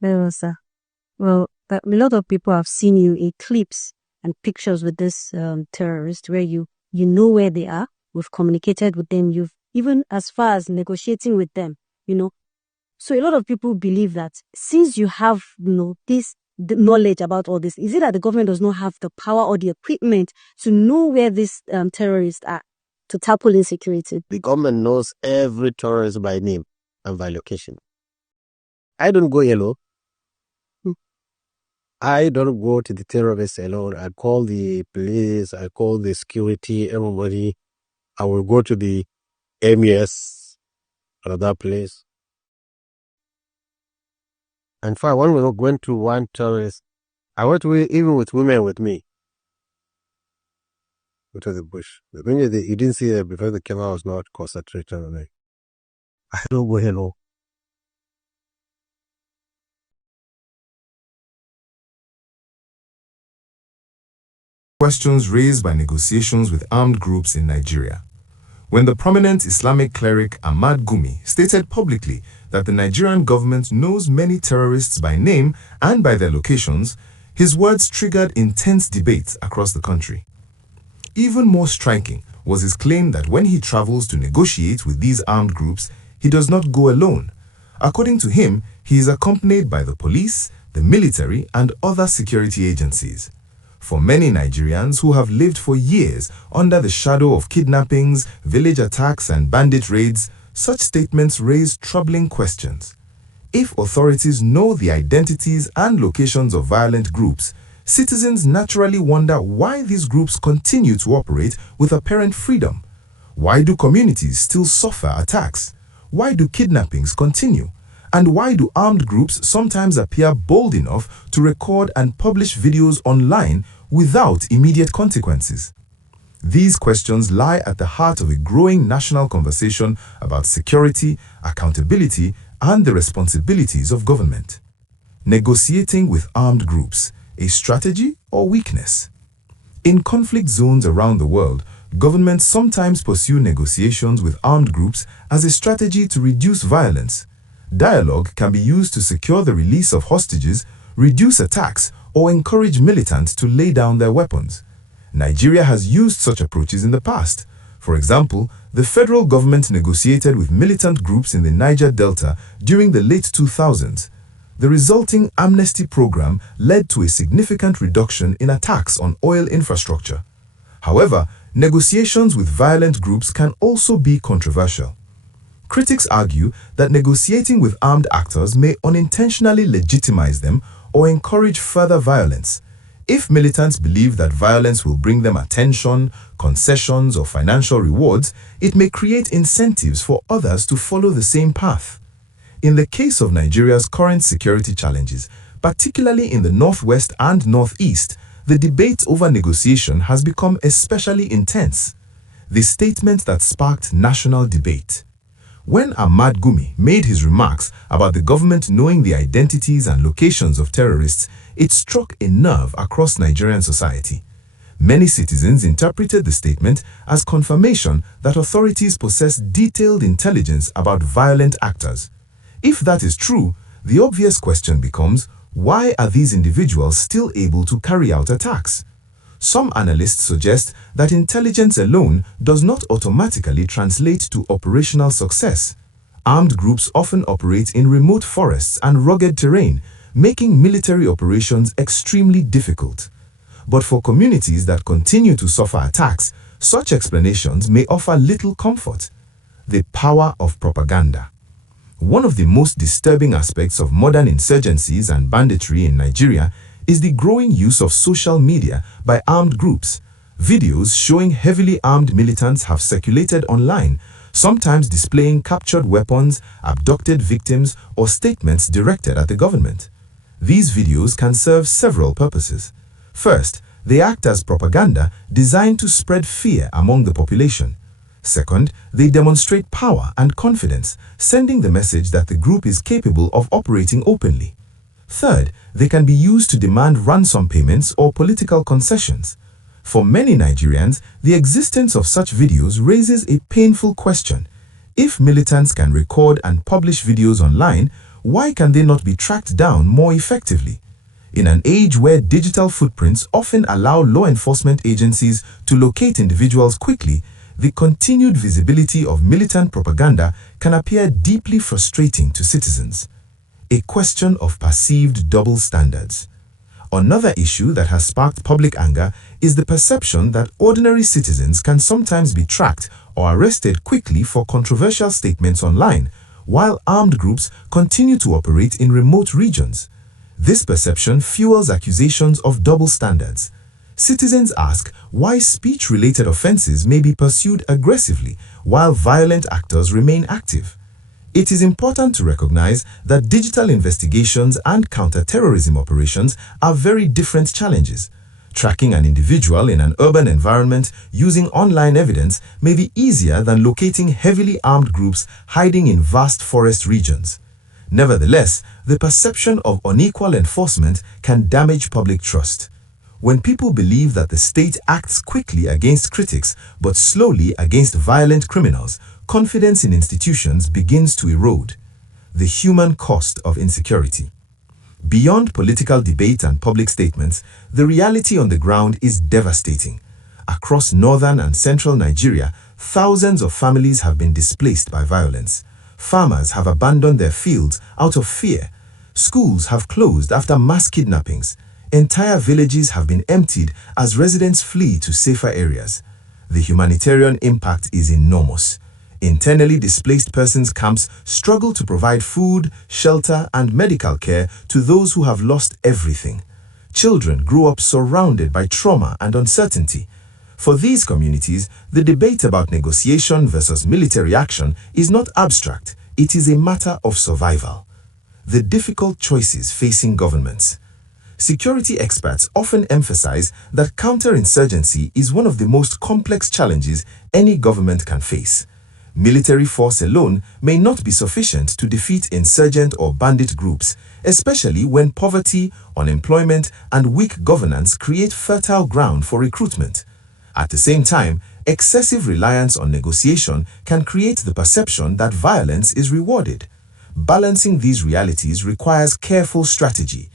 Well, sir. Well, but a lot of people have seen you in clips and pictures with this terrorist where you know where they are. We've communicated with them. You've even as far as negotiating with them, So a lot of people believe that since you have, this the knowledge about all this, is it that the government does not have the power or the equipment to know where these terrorists are to tackle insecurity? The government knows every terrorist by name and by location. I don't go alone. I don't go to the terrorists alone. I call the police, I call the security, everybody. I will go to the MES, another place. In fact, when we went to one terrorist, I went even with women with me. Go to the bush. The thing is, you didn't see it because the camera was not concentrated on it. I don't go alone. Questions raised by negotiations with armed groups in Nigeria. When the prominent Islamic cleric Ahmad Gumi stated publicly that the Nigerian government knows many terrorists by name and by their locations, his words triggered intense debate across the country. Even more striking was his claim that when he travels to negotiate with these armed groups, he does not go alone. According to him, he is accompanied by the police, the military, and other security agencies. For many Nigerians who have lived for years under the shadow of kidnappings, village attacks, and bandit raids, such statements raise troubling questions. If authorities know the identities and locations of violent groups, citizens naturally wonder why these groups continue to operate with apparent freedom. Why do communities still suffer attacks? Why do kidnappings continue? And why do armed groups sometimes appear bold enough to record and publish videos online without immediate consequences? These questions lie at the heart of a growing national conversation about security, accountability, and the responsibilities of government. Negotiating with armed groups, a strategy or weakness? In conflict zones around the world, governments sometimes pursue negotiations with armed groups as a strategy to reduce violence. Dialogue can be used to secure the release of hostages, reduce attacks, or encourage militants to lay down their weapons. Nigeria has used such approaches in the past. For example, the federal government negotiated with militant groups in the Niger Delta during the late 2000s. The resulting amnesty program led to a significant reduction in attacks on oil infrastructure. However, negotiations with violent groups can also be controversial. Critics argue that negotiating with armed actors may unintentionally legitimize them or encourage further violence. If militants believe that violence will bring them attention, concessions, or financial rewards, it may create incentives for others to follow the same path. In the case of Nigeria's current security challenges, particularly in the northwest and northeast, the debate over negotiation has become especially intense. The statement that sparked national debate. When Ahmad Gumi made his remarks about the government knowing the identities and locations of terrorists, it struck a nerve across Nigerian society. Many citizens interpreted the statement as confirmation that authorities possess detailed intelligence about violent actors. If that is true, the obvious question becomes, why are these individuals still able to carry out attacks? Some analysts suggest that intelligence alone does not automatically translate to operational success. Armed groups often operate in remote forests and rugged terrain, making military operations extremely difficult. But for communities that continue to suffer attacks, such explanations may offer little comfort. The power of propaganda. One of the most disturbing aspects of modern insurgencies and banditry in Nigeria is the growing use of social media by armed groups. Videos showing heavily armed militants have circulated online, sometimes displaying captured weapons, abducted victims, or statements directed at the government. These videos can serve several purposes. First, they act as propaganda designed to spread fear among the population. Second, they demonstrate power and confidence, sending the message that the group is capable of operating openly. Third, they can be used to demand ransom payments or political concessions. For many Nigerians, the existence of such videos raises a painful question. If militants can record and publish videos online, why can they not be tracked down more effectively? In an age where digital footprints often allow law enforcement agencies to locate individuals quickly, the continued visibility of militant propaganda can appear deeply frustrating to citizens. A question of perceived double standards. Another issue that has sparked public anger is the perception that ordinary citizens can sometimes be tracked or arrested quickly for controversial statements online, while armed groups continue to operate in remote regions. This perception fuels accusations of double standards. Citizens ask why speech-related offenses may be pursued aggressively while violent actors remain active. It is important to recognize that digital investigations and counter-terrorism operations are very different challenges. Tracking an individual in an urban environment using online evidence may be easier than locating heavily armed groups hiding in vast forest regions. Nevertheless, the perception of unequal enforcement can damage public trust. When people believe that the state acts quickly against critics but slowly against violent criminals, confidence in institutions begins to erode. The human cost of insecurity. Beyond political debate and public statements, the reality on the ground is devastating. Across northern and central Nigeria, thousands of families have been displaced by violence. Farmers have abandoned their fields out of fear. Schools have closed after mass kidnappings. Entire villages have been emptied as residents flee to safer areas. The humanitarian impact is enormous. Internally displaced persons camps struggle to provide food, shelter, and medical care to those who have lost everything. Children grow up surrounded by trauma and uncertainty. For these communities, the debate about negotiation versus military action is not abstract, it is a matter of survival. The difficult choices facing governments. Security experts often emphasize that counterinsurgency is one of the most complex challenges any government can face. Military force alone may not be sufficient to defeat insurgent or bandit groups, especially when poverty, unemployment, and weak governance create fertile ground for recruitment. At the same time, excessive reliance on negotiation can create the perception that violence is rewarded. Balancing these realities requires careful strategy.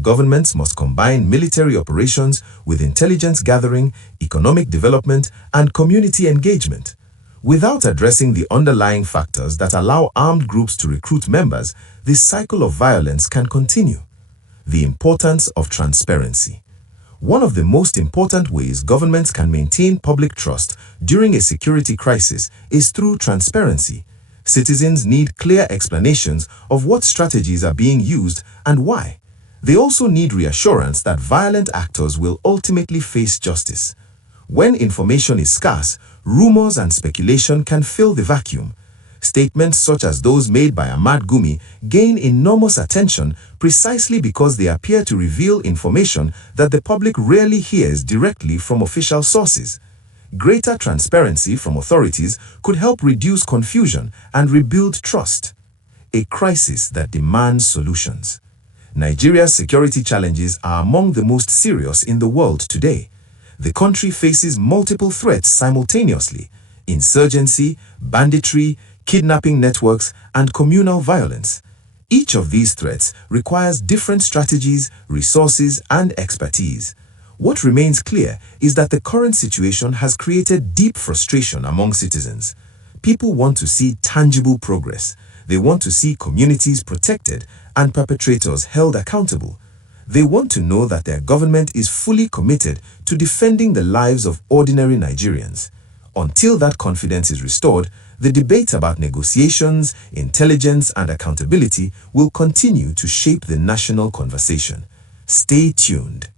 Governments must combine military operations with intelligence gathering, economic development, and community engagement. Without addressing the underlying factors that allow armed groups to recruit members, this cycle of violence can continue. The importance of transparency. One of the most important ways governments can maintain public trust during a security crisis is through transparency. Citizens need clear explanations of what strategies are being used and why. They also need reassurance that violent actors will ultimately face justice. When information is scarce, rumors and speculation can fill the vacuum. Statements such as those made by Ahmad Gumi gain enormous attention precisely because they appear to reveal information that the public rarely hears directly from official sources. Greater transparency from authorities could help reduce confusion and rebuild trust. A crisis that demands solutions. Nigeria's security challenges are among the most serious in the world today. The country faces multiple threats simultaneously: insurgency, banditry, kidnapping networks, and communal violence. Each of these threats requires different strategies, resources, and expertise. What remains clear is that the current situation has created deep frustration among citizens. People want to see tangible progress. They want to see communities protected and perpetrators held accountable. They want to know that their government is fully committed to defending the lives of ordinary Nigerians. Until that confidence is restored, the debate about negotiations, intelligence, and accountability will continue to shape the national conversation. Stay tuned.